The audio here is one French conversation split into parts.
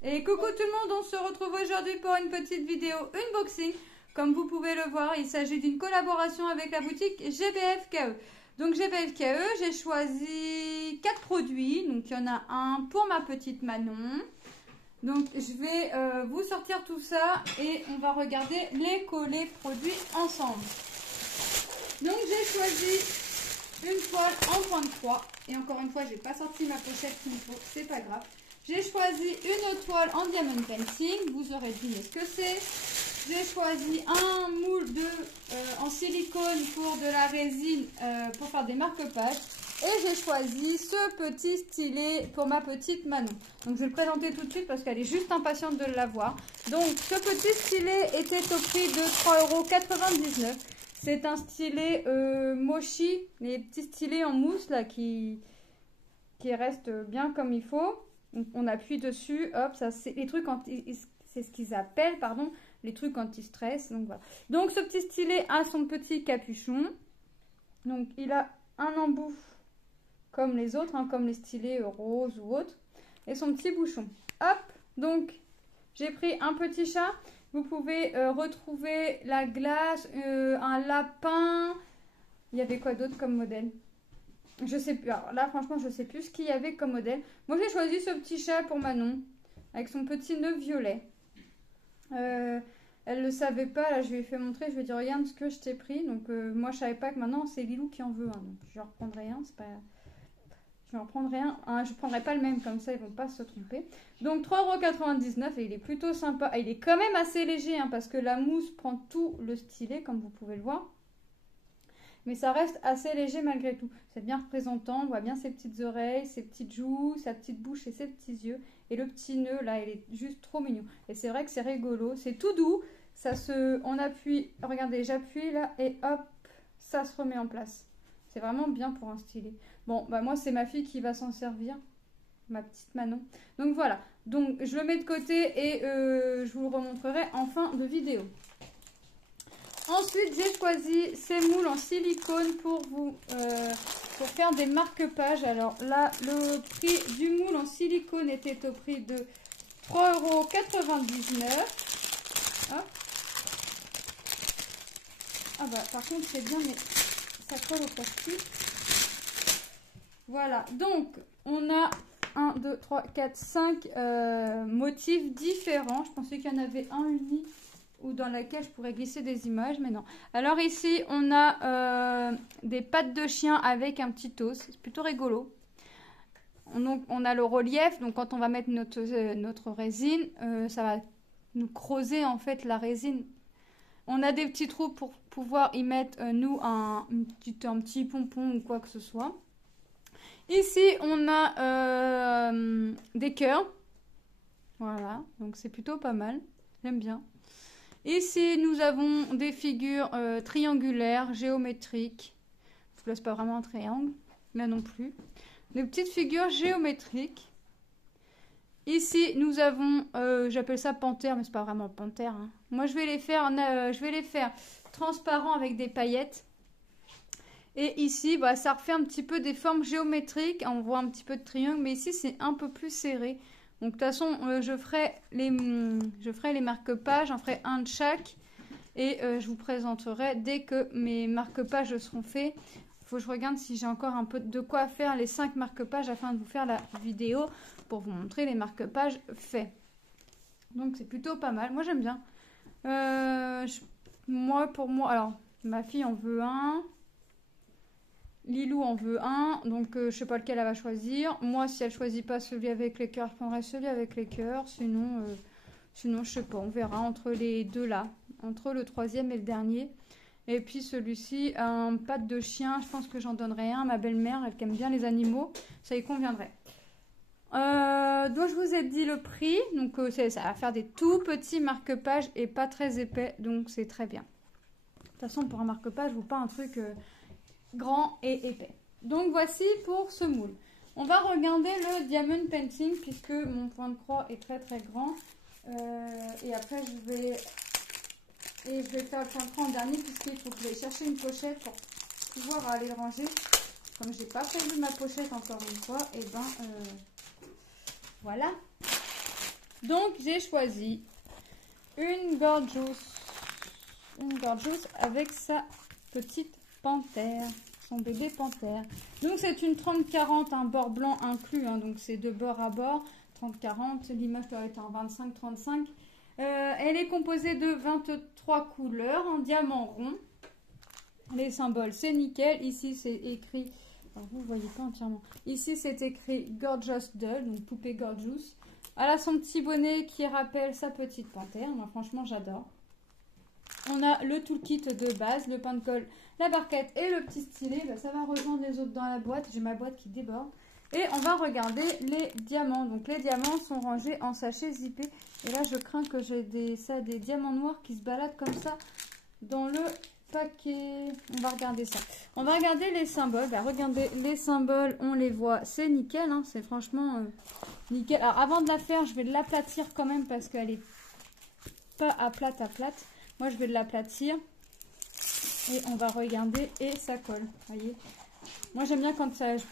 Et coucou tout le monde, on se retrouve aujourd'hui pour une petite vidéo unboxing. Comme vous pouvez le voir, il s'agit d'une collaboration avec la boutique GBFKE. Donc GBFKE, j'ai choisi 4 produits. Donc il y en a un pour ma petite Manon. Donc je vais vous sortir tout ça et on va regarder les collets produits ensemble. Donc j'ai choisi une toile en point de croix. Et encore une fois, j'ai pas sorti ma pochette qu'il faut, c'est pas grave. J'ai choisi une toile en diamond painting. Vous aurez deviné ce que c'est. J'ai choisi un moule en silicone pour de la résine pour faire des marque-pages. Et j'ai choisi ce petit stylet pour ma petite Manon. Donc je vais le présenter tout de suite parce qu'elle est juste impatiente de l'avoir. Donc ce petit stylet était au prix de 3,99 €. C'est un stylet Mochi, les petits stylets en mousse là qui restent bien comme il faut. On appuie dessus, hop, ça c'est les trucs c'est ce qu'ils appellent, pardon, les trucs anti-stress. Donc voilà. Donc ce petit stylet a son petit capuchon. Donc il a un embout comme les autres, hein, comme les stylets roses ou autres, et son petit bouchon. Hop, donc j'ai pris un petit chat. Vous pouvez retrouver la glace, un lapin. Il y avait quoi d'autre comme modèle? Je sais plus. Alors là, franchement, je sais plus ce qu'il y avait comme modèle. Moi, j'ai choisi ce petit chat pour Manon, avec son petit nœud violet. Elle le savait pas. Là, je lui ai fait montrer. Je lui ai dit, regarde ce que je t'ai pris. Donc, moi, je savais pas que maintenant, c'est Lilou qui en veut un. Donc, je leur prendrai un. C'est pas... Je vais en prendre un. Je ne prendrai pas le même, comme ça, ils vont pas se tromper. Donc, 3,99 € et il est plutôt sympa. Il est quand même assez léger, hein, parce que la mousse prend tout le stylet, comme vous pouvez le voir. Mais ça reste assez léger malgré tout. C'est bien représentant. On voit bien ses petites oreilles, ses petites joues, sa petite bouche et ses petits yeux. Et le petit nœud, là, il est juste trop mignon. Et c'est vrai que c'est rigolo. C'est tout doux. On appuie. Regardez, j'appuie là et hop, ça se remet en place. C'est vraiment bien pour un stylet. Bon, bah moi, c'est ma fille qui va s'en servir. Ma petite Manon. Donc voilà. Donc, je le mets de côté et je vous le remontrerai en fin de vidéo. Ensuite, j'ai choisi ces moules en silicone pour faire des marque-pages. Alors là, le prix du moule en silicone était au prix de 3,99 €. Hop. Ah bah, par contre, c'est bien, mais ça colle au plastique. Voilà. Donc, on a 1, 2, 3, 4, 5 motifs différents. Je pensais qu'il y en avait un uni ou dans laquelle je pourrais glisser des images, mais non. Alors ici, on a des pattes de chien avec un petit os. C'est plutôt rigolo. Donc, on a le relief. Donc, quand on va mettre notre résine, ça va nous creuser en fait la résine. On a des petits trous pour pouvoir y mettre, nous, un petit pompon ou quoi que ce soit. Ici, on a des cœurs. Voilà, donc c'est plutôt pas mal. J'aime bien. Ici, nous avons des figures triangulaires, géométriques. Parce que là, c'est pas vraiment un triangle. Là non plus. Des petites figures géométriques. Ici, nous avons, j'appelle ça panthère, mais c'est pas vraiment panthère. Hein. Moi, je vais les faire transparents avec des paillettes. Et ici, bah, ça refait un petit peu des formes géométriques. On voit un petit peu de triangle, mais ici, c'est un peu plus serré. Donc, de toute façon, je ferai les marque-pages. J'en ferai un de chaque. Et je vous présenterai dès que mes marque-pages seront faits. Il faut que je regarde si j'ai encore un peu de quoi faire les 5 marque-pages afin de vous faire la vidéo pour vous montrer les marque-pages faits. Donc, c'est plutôt pas mal. Moi, j'aime bien. Pour moi, alors, ma fille en veut un. Lilou en veut un, donc je sais pas lequel elle va choisir. Moi, si elle choisit pas celui avec les cœurs, je prendrai celui avec les cœurs. Sinon, je sais pas, on verra entre les deux là, entre le troisième et le dernier. Et puis celui-ci, un patte de chien, je pense que j'en donnerai un à ma belle-mère, elle qui aime bien les animaux, ça y conviendrait. Donc je vous ai dit le prix, donc ça va faire des tout petits marque-pages et pas très épais, donc c'est très bien. De toute façon, pour un marque-page, je vous pas un truc grand et épais. Donc voici pour ce moule. On va regarder le diamond painting puisque mon point de croix est très très grand. Et après je vais faire le point de croix en dernier puisqu'il faut que j'aille chercher une pochette pour pouvoir aller le ranger. Comme j'ai pas prévu ma pochette encore une fois, et ben voilà. Donc, j'ai choisi une Gorgeous avec sa petite panthère, son bébé panthère. Donc, c'est une 30-40, un bord blanc inclus, hein, donc c'est de bord à bord. 30-40, l'image doit être en 25-35. Elle est composée de 23 couleurs en diamant rond. Les symboles, c'est nickel. Ici, c'est écrit... Alors, vous ne voyez pas entièrement. Ici, c'est écrit Gorgeous Doll, donc poupée Gorgeous. Elle a son petit bonnet qui rappelle sa petite panthère. Moi, franchement, j'adore. On a le toolkit de base, le pain de colle, la barquette et le petit stylet. Ben, ça va rejoindre les autres dans la boîte. J'ai ma boîte qui déborde. Et on va regarder les diamants. Donc, les diamants sont rangés en sachets zippés. Et là, je crains que j'ai des diamants noirs qui se baladent comme ça dans le paquet. On va regarder ça. On va regarder les symboles. Bah, regardez, les symboles, on les voit. C'est nickel. Hein, c'est franchement nickel. Alors, avant de la faire, je vais l'aplatir quand même parce qu'elle est pas à plate. Moi, je vais l'aplatir. Et on va regarder. Et ça colle. Vous voyez. Moi, j'aime bien quand ça, je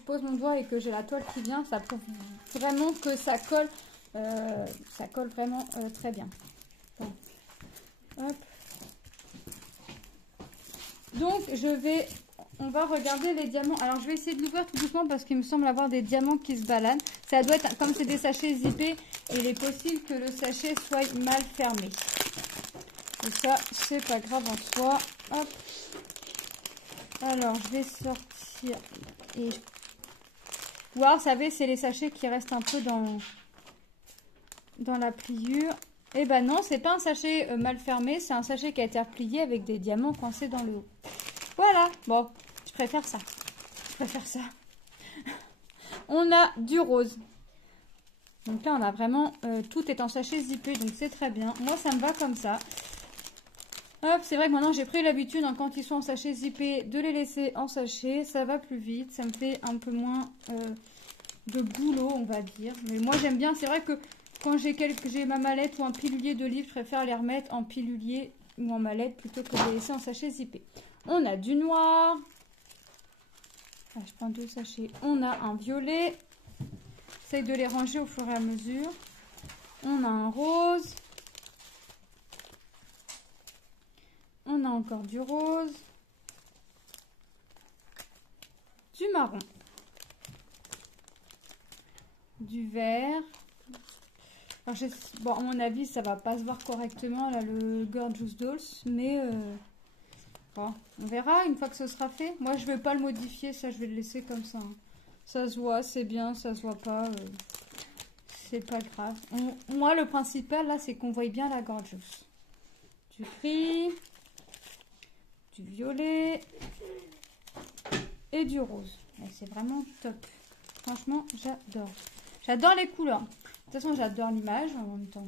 pose mon doigt et que j'ai la toile qui vient. Ça prouve vraiment que ça colle. Ça colle vraiment très bien. Bon. Hop. Donc, on va regarder les diamants. Alors, je vais essayer de l'ouvrir tout doucement parce qu'il me semble avoir des diamants qui se baladent. Ça doit être, comme c'est des sachets zippés, il est possible que le sachet soit mal fermé. Et ça, c'est pas grave en soi. Hop. Alors, je vais sortir. Et ou alors, vous savez, c'est les sachets qui restent un peu dans la pliure. Eh ben non, c'est pas un sachet mal fermé, c'est un sachet qui a été replié avec des diamants coincés dans le haut. Voilà, bon, je préfère ça. On a du rose. Donc là, on a vraiment, tout est en sachet zippé, donc c'est très bien. Moi, ça me va comme ça. Hop, c'est vrai que maintenant, j'ai pris l'habitude, hein, quand ils sont en sachet zippé, de les laisser en sachet. Ça va plus vite, ça me fait un peu moins de boulot, on va dire. Mais moi, j'aime bien, c'est vrai que quand j'ai ma mallette ou un pilulier de livres, je préfère les remettre en pilulier ou en mallette plutôt que de les laisser en sachet zippé. On a du noir. Ah, je prends 2 sachets. On a un violet. J'essaye de les ranger au fur et à mesure. On a un rose. On a encore du rose. Du marron. Du vert. Alors, bon, à mon avis, ça va pas se voir correctement, là, le Gorgeous Dolls, mais bon, on verra une fois que ce sera fait. Moi, je vais pas le modifier, ça, je vais le laisser comme ça. Hein. Ça se voit, c'est bien, ça se voit pas, c'est pas grave. Moi, le principal, là, c'est qu'on voit bien la Gorgeous. Du gris, du violet et du rose. C'est vraiment top. Franchement, j'adore. J'adore les couleurs. De toute façon, j'adore l'image. En même temps,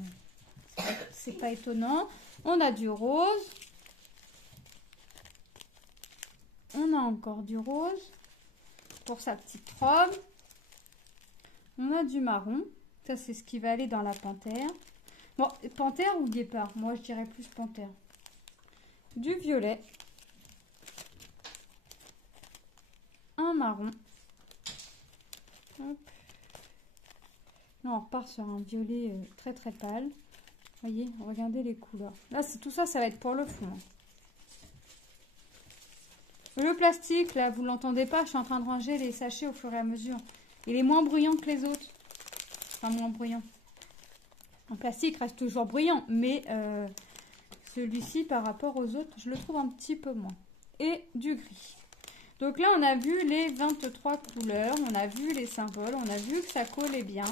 c'est pas étonnant. On a du rose. On a encore du rose pour sa petite robe. On a du marron. Ça, c'est ce qui va aller dans la panthère. Bon, panthère ou guépard? Moi, je dirais plus panthère. Du violet. Un marron. Hop. Là, on repart sur un violet très très pâle. Vous voyez, regardez les couleurs. Là, tout ça, ça va être pour le fond. Le plastique, là, vous ne l'entendez pas, je suis en train de ranger les sachets au fur et à mesure. Il est moins bruyant que les autres. Enfin, moins bruyant. En plastique, reste toujours bruyant, mais celui-ci, par rapport aux autres, je le trouve un petit peu moins. Et du gris. Donc là, on a vu les 23 couleurs, on a vu les symboles, on a vu que ça collait bien.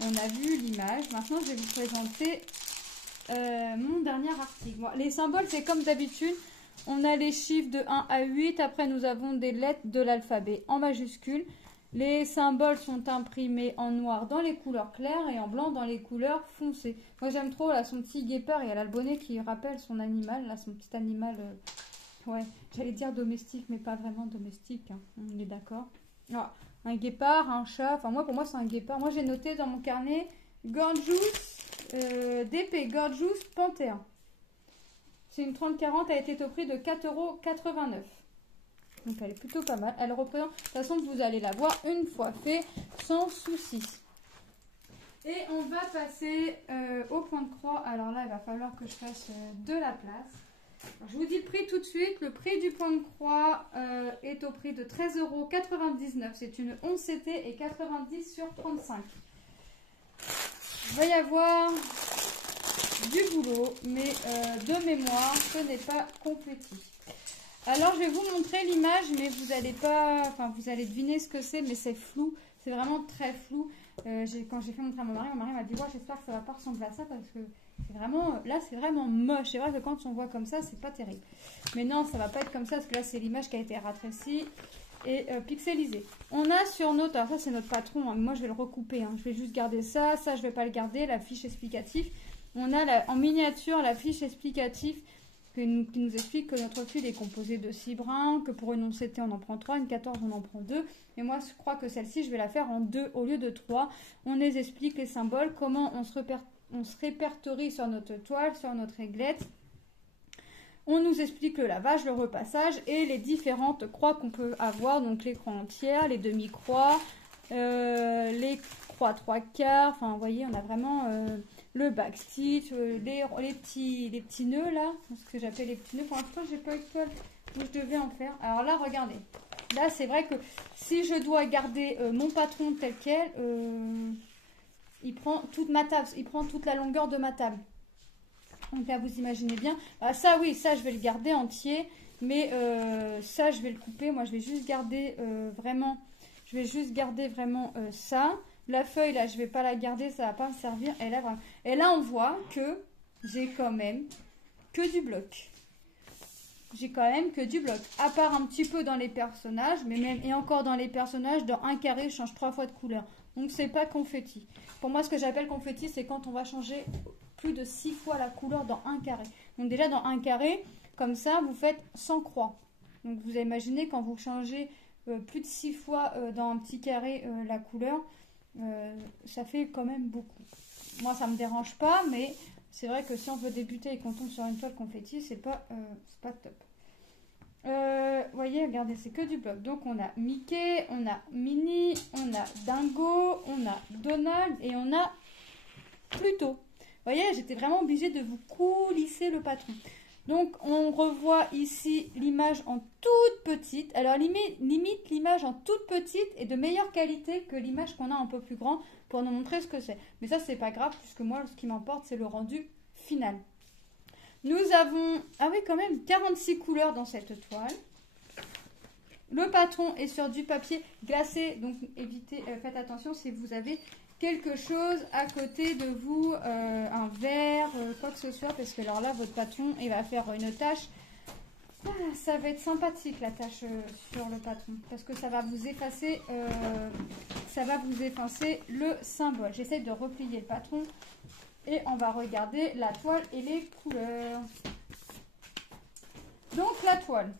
On a vu l'image. Maintenant, je vais vous présenter mon dernier article. Bon, les symboles, c'est comme d'habitude. On a les chiffres de 1 à 8. Après, nous avons des lettres de l'alphabet en majuscule. Les symboles sont imprimés en noir dans les couleurs claires et en blanc dans les couleurs foncées. Moi, j'aime trop là, son petit guépard. Il y a là le bonnet qui rappelle son animal. Là, son petit animal, ouais, j'allais dire domestique, mais pas vraiment domestique. Hein. On est d'accord. Ah. Un guépard, un chat, enfin moi pour moi c'est un guépard. Moi j'ai noté dans mon carnet Gorgeous DP, Gorgeous Panthère. C'est une 30-40, elle a été au prix de 4,89 €. Donc elle est plutôt pas mal. Elle représente, de toute façon vous allez la voir une fois fait sans souci. Et on va passer au point de croix. Alors là, il va falloir que je fasse de la place. Alors, je vous dis le prix tout de suite. Le prix du point de croix est au prix de 13,99 €. C'est une 11 CT et 90 sur 35. Il va y avoir du boulot, mais de mémoire, ce n'est pas confetti. Alors, je vais vous montrer l'image, mais vous allez pas... Enfin, vous allez deviner ce que c'est, mais c'est flou. C'est vraiment très flou. Quand j'ai fait montrer à mon mari m'a dit ouais, j'espère que ça va pas ressembler à ça parce que c'est vraiment là c'est vraiment moche. C'est vrai que quand on voit comme ça c'est pas terrible, mais non, ça va pas être comme ça parce que là c'est l'image qui a été ratrécie et pixelisée. On a sur notre, alors ça c'est notre patron, hein, moi je vais le recouper, hein. Je vais juste garder ça je vais pas le garder, la fiche explicative. On a en miniature la fiche explicative qui nous explique que notre fil est composé de 6 brins, que pour une 11 CT on en prend 3, une 14 on en prend 2. Et moi je crois que celle-ci je vais la faire en 2 au lieu de 3. On les explique les symboles, comment on se répertorie sur notre toile, sur notre aiglette. On nous explique le lavage, le repassage et les différentes croix qu'on peut avoir. Donc les croix entières, les demi-croix, les croix 3/4. Enfin vous voyez on a vraiment... le backstitch, les petits nœuds là, ce que j'appelle les petits nœuds. Pour l'instant, j'ai pas eu de toile où je devais en faire. Alors là, regardez. Là, c'est vrai que si je dois garder mon patron tel quel, il prend toute ma table, il prend toute la longueur de ma table. Donc là, vous imaginez bien. Ah, ça, oui, ça, je vais le garder entier. Mais ça, je vais le couper. Moi, je vais juste garder vraiment... Je vais juste garder vraiment ça. La feuille, là, je vais pas la garder, ça va pas me servir. Et là, on voit que j'ai quand même que du bloc. J'ai quand même que du bloc. À part un petit peu dans les personnages, mais même, et encore dans les personnages, dans un carré, je change 3 fois de couleur. Donc, c'est pas confetti. Pour moi, ce que j'appelle confetti, c'est quand on va changer plus de 6 fois la couleur dans un carré. Donc, déjà, dans un carré, comme ça, vous faites 100 croix. Donc, vous imaginez quand vous changez plus de 6 fois dans un petit carré la couleur, ça fait quand même beaucoup. Moi ça me dérange pas, mais c'est vrai que si on veut débuter et qu'on tombe sur une toile confetti, c'est pas top. Voyez, regardez, c'est que du bloc. Donc on a Mickey, on a Minnie, on a Dingo, on a Donald et on a Pluto. Vous voyez, j'étais vraiment obligée de vous coulisser le patron. Donc, on revoit ici l'image en toute petite. Alors, limite l'image en toute petite est de meilleure qualité que l'image qu'on a un peu plus grand pour nous montrer ce que c'est. Mais ça, c'est pas grave, puisque moi, ce qui m'importe, c'est le rendu final. Nous avons, ah oui, quand même, 46 couleurs dans cette toile. Le patron est sur du papier glacé, donc faites attention si vous avez quelque chose à côté de vous, un verre, quoi que ce soit, parce que alors là, votre patron, il va faire une tâche. Ah, ça va être sympathique la tâche sur le patron, parce que ça va vous effacer, le symbole. J'essaie de replier le patron et on va regarder la toile et les couleurs. Donc la toile.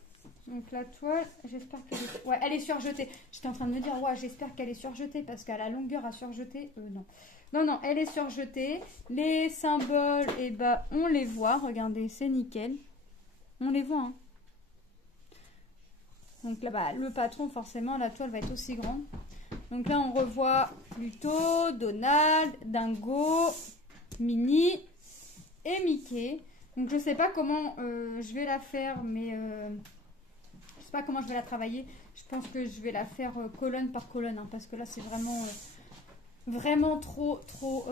J'espère qu'elle est... Ouais, elle est surjetée. J'étais en train de me dire, ouais, j'espère qu'elle est surjetée parce qu'à la longueur à surjeter, non. Non, elle est surjetée. Les symboles, eh ben, on les voit. Regardez, c'est nickel. On les voit, hein. Donc là, bah, le patron, forcément, la toile va être aussi grande. Donc là, on revoit Pluto, Donald, Dingo, Minnie et Mickey. Donc je sais pas comment je vais la faire, mais... je sais pas comment je vais la travailler. Je pense que je vais la faire colonne par colonne, hein, parce que là c'est vraiment trop trop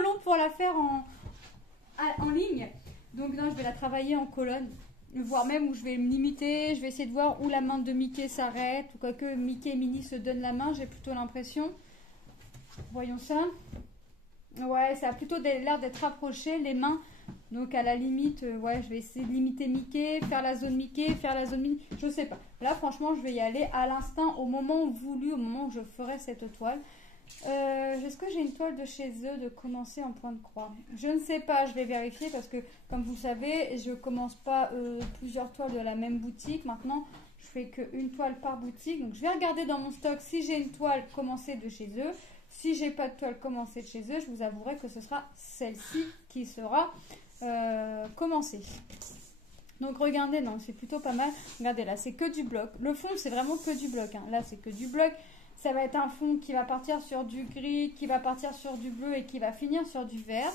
long pour la faire en ligne. Donc non, je vais la travailler en colonne, voire même où je vais me limiter. Je vais essayer de voir où la main de Mickey s'arrête, ou quoi que Mickey et Minnie se donnent la main. J'ai plutôt l'impression. Voyons ça. Ouais, ça a plutôt l'air d'être rapproché, les mains. Donc à la limite, ouais, je vais essayer de limiter Mickey, faire la zone Mickey, faire la zone Minnie. Je sais pas. Là, franchement, je vais y aller à l'instinct, au moment voulu, au moment où je ferai cette toile. Est-ce que j'ai une toile de chez eux de commencer en point de croix? Je ne sais pas, je vais vérifier parce que, comme vous savez, je commence pas plusieurs toiles de la même boutique. Maintenant, je fais qu'une toile par boutique. Donc, je vais regarder dans mon stock si j'ai une toile commencée de chez eux. Si j'ai pas de toile commencée de chez eux, je vous avouerai que ce sera celle-ci qui sera commencée. Donc regardez, non, c'est plutôt pas mal. Regardez là, c'est que du bloc. Le fond, c'est vraiment que du bloc, hein. Là, c'est que du bloc. ça va être un fond qui va partir sur du gris, qui va partir sur du bleu et qui va finir sur du vert.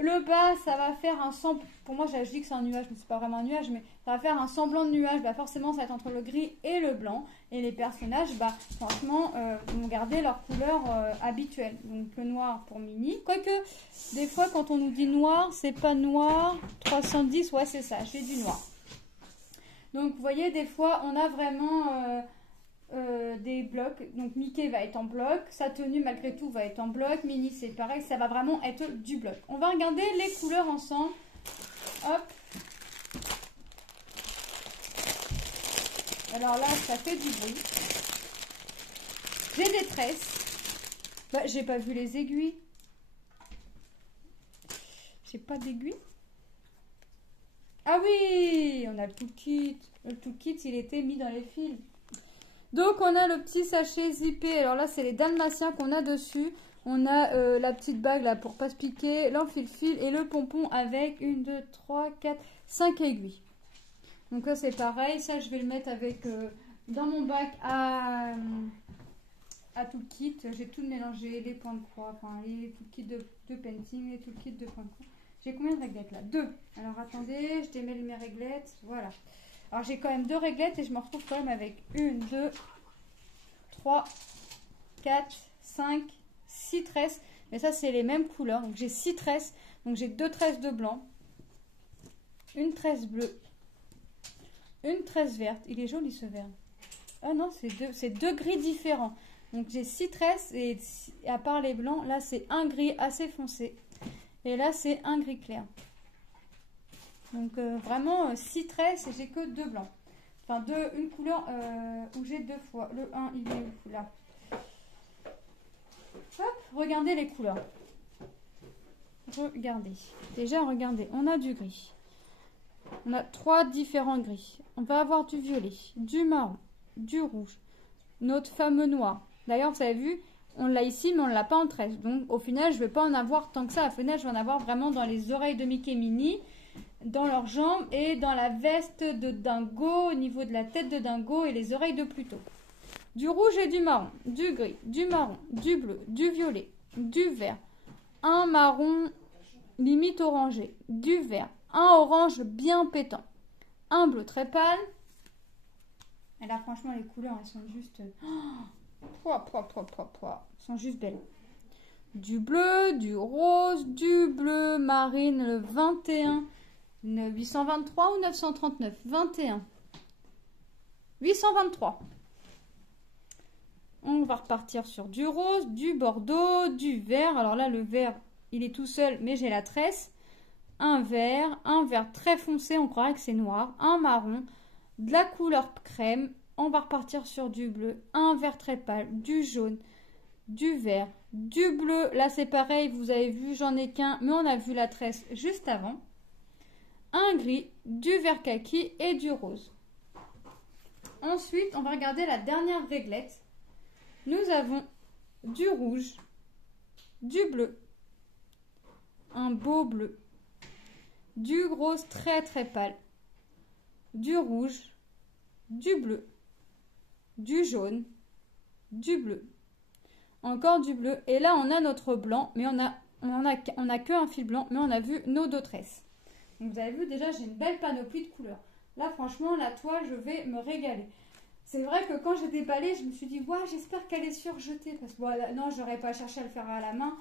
Le bas, ça va faire un semblant, pour moi je dis que c'est un nuage, mais c'est pas vraiment un nuage, mais ça va faire un semblant de nuage. Bah forcément ça va être entre le gris et le blanc. Et les personnages, bah franchement, vont garder leur couleur habituelle. Donc le noir pour Minnie. Quoique, des fois quand on nous dit noir, c'est pas noir. 310, ouais c'est ça, j'ai du noir. Donc vous voyez, des fois on a vraiment... des blocs, donc Mickey va être en bloc, sa tenue malgré tout va être en bloc, Minnie c'est pareil, ça va vraiment être du bloc. On va regarder les couleurs ensemble. Hop. Alors là ça fait du bruit. J'ai des tresses. Bah, j'ai pas vu les aiguilles. J'ai pas d'aiguilles. Ah oui, on a le toolkit. Le toolkit il était mis dans les fils. Donc on a le petit sachet zippé. Alors là c'est les dalmatiens qu'on a dessus. On a la petite bague là pour pas se piquer, l'enfile-fil et le pompon avec 1, 2, 3, 4, 5 aiguilles. Donc là c'est pareil. Ça je vais le mettre avec dans mon bac à tout le kit. J'ai tout mélangé, les points de croix, enfin les tout le kit de painting, les tout le kit de points de croix. J'ai combien de réglettes là? 2. Alors attendez, je démêle mes réglettes. Voilà. Alors j'ai quand même 2 réglettes et je me retrouve quand même avec 1, 2, 3, 4, 5, 6 tresses. Mais ça c'est les mêmes couleurs. Donc j'ai 6 tresses. Donc j'ai 2 tresses de blanc, une tresse bleue, une tresse verte. Il est joli ce vert. Ah non, c'est deux gris différents. Donc j'ai 6 tresses et à part les blancs, là c'est un gris assez foncé. Et là c'est un gris clair. Donc vraiment 6 tresses et j'ai que 2 blancs. Enfin une couleur où j'ai 2 fois. Le 1 il est où là? Hop, regardez les couleurs. Regardez. Déjà regardez, on a du gris. On a 3 différents gris. On va avoir du violet, du marron, du rouge. Notre fameux noir. D'ailleurs vous avez vu, on l'a ici mais on ne l'a pas en tresse. Donc au final je ne vais pas en avoir tant que ça. Au final je vais en avoir vraiment dans les oreilles de Mickey et Minnie, dans leurs jambes et dans la veste de Dingo, au niveau de la tête de Dingo et les oreilles de Pluto. Du rouge et du marron, du gris, du marron, du bleu, du violet, du vert, un marron limite orangé, du vert, un orange bien pétant, un bleu très pâle. Et là franchement les couleurs elles sont juste... Elles sont juste belles. Du bleu, du rose, du bleu marine, le 21... 823 ou 939? 21. 823. On va repartir sur du rose, du bordeaux, du vert. Alors là, le vert, il est tout seul, mais j'ai la tresse. Un vert très foncé, on croirait que c'est noir. Un marron, de la couleur crème. On va repartir sur du bleu, un vert très pâle, du jaune, du vert, du bleu. Là, c'est pareil, vous avez vu, j'en ai qu'un, mais on a vu la tresse juste avant. Un gris, du vert kaki et du rose. Ensuite, on va regarder la dernière réglette. Nous avons du rouge, du bleu, un beau bleu, du rose très très pâle, du rouge, du bleu, du jaune, du bleu, encore du bleu. Et là, on a notre blanc, mais on a que un fil blanc, mais on a vu nos 2 tresses. Donc vous avez vu déjà j'ai une belle panoplie de couleurs. Là franchement la toile je vais me régaler. C'est vrai que quand j'ai déballé je me suis dit ouais, j'espère qu'elle est surjetée. Parce que bon, non j'aurais pas cherché à le faire à la main.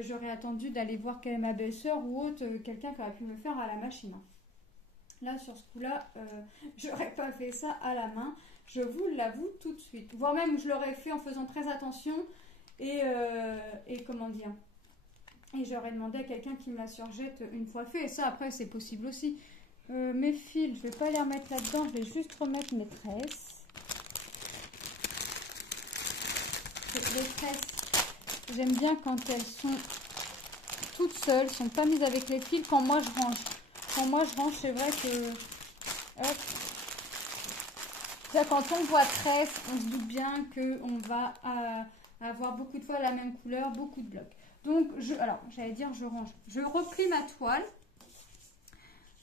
J'aurais attendu d'aller voir quelle est ma belle-sœur ou autre, quelqu'un qui aurait pu me le faire à la machine. Là sur ce coup là j'aurais pas fait ça à la main. Je vous l'avoue tout de suite. Voire même je l'aurais fait en faisant très attention et comment dire. Et j'aurais demandé à quelqu'un qui me la surjette une fois fait. Et ça, après, c'est possible aussi. Mes fils, je ne vais pas les remettre là-dedans. Je vais juste remettre mes tresses. Les tresses, j'aime bien quand elles sont toutes seules. Elles ne sont pas mises avec les fils quand moi je range. Quand moi je range, c'est vrai que... Hop. Là, quand on voit tresse, on se doute bien qu'on va avoir beaucoup de fois la même couleur, beaucoup de blocs. Donc, alors, j'allais dire, je range. Je replie ma toile.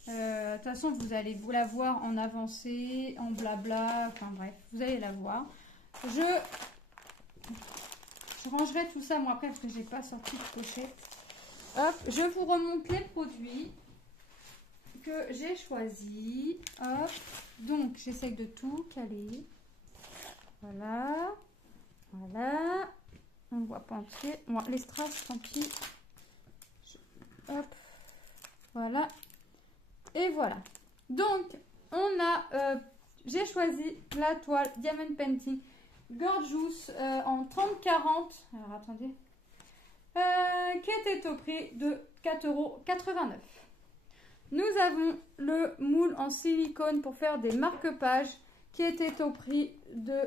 De toute façon, vous allez la voir en avancée, en blabla, enfin bref, vous allez la voir. Je Je rangerai tout ça moi après parce que j'ai pas sorti de pochette. Hop, je vous remonte les produits que j'ai choisis. Hop, donc j'essaye de tout caler. Voilà, voilà. On ne voit pas entier. Bon, les strass, tant pis. Hop, voilà. Et voilà. Donc, on a, j'ai choisi la toile Diamond Painting Gorgeous en 30-40. Alors, attendez. Qui était au prix de 4,89 €. Nous avons le moule en silicone pour faire des marque-pages qui était au prix de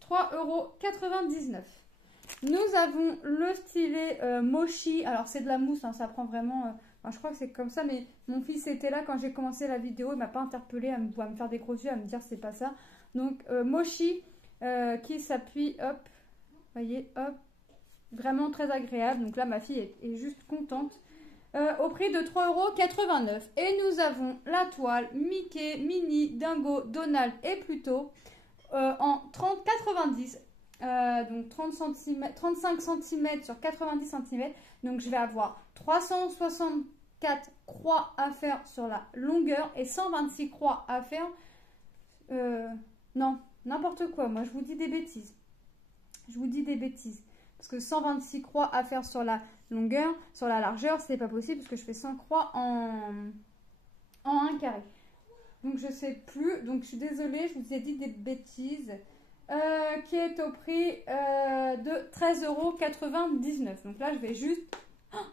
3,99 €. Nous avons le stylet Mochi. Alors, c'est de la mousse, hein, ça prend vraiment... enfin, je crois que c'est comme ça, mais mon fils était là quand j'ai commencé la vidéo. Il ne m'a pas interpellé à me faire des gros yeux, à me dire c'est pas ça. Donc, Mochi qui s'appuie, hop, voyez, hop. Vraiment très agréable. Donc là, ma fille est juste contente. Au prix de 3,89 €. Et nous avons la toile Mickey, Minnie, Dingo, Donald et Pluto en 30-90. Donc 35 cm sur 90 cm. Donc je vais avoir 364 croix à faire sur la longueur et 126 croix à faire. Non, n'importe quoi. Moi, je vous dis des bêtises. Je vous dis des bêtises. Parce que 126 croix à faire sur la longueur, sur la largeur, c'est pas possible parce que je fais 100 croix en 1 carré. Donc je sais plus, donc je suis désolée, je vous ai dit des bêtises. Qui est au prix de 13,99 €. Donc là, je vais juste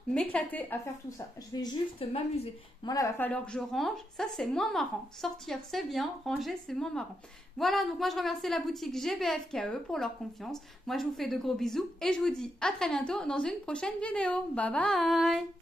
m'éclater à faire tout ça. Je vais juste m'amuser. Moi, là, il va falloir que je range. Ça, c'est moins marrant. Sortir, c'est bien. Ranger, c'est moins marrant. Voilà, donc moi, je remercie la boutique GBFKE pour leur confiance. Moi, je vous fais de gros bisous et je vous dis à très bientôt dans une prochaine vidéo. Bye bye!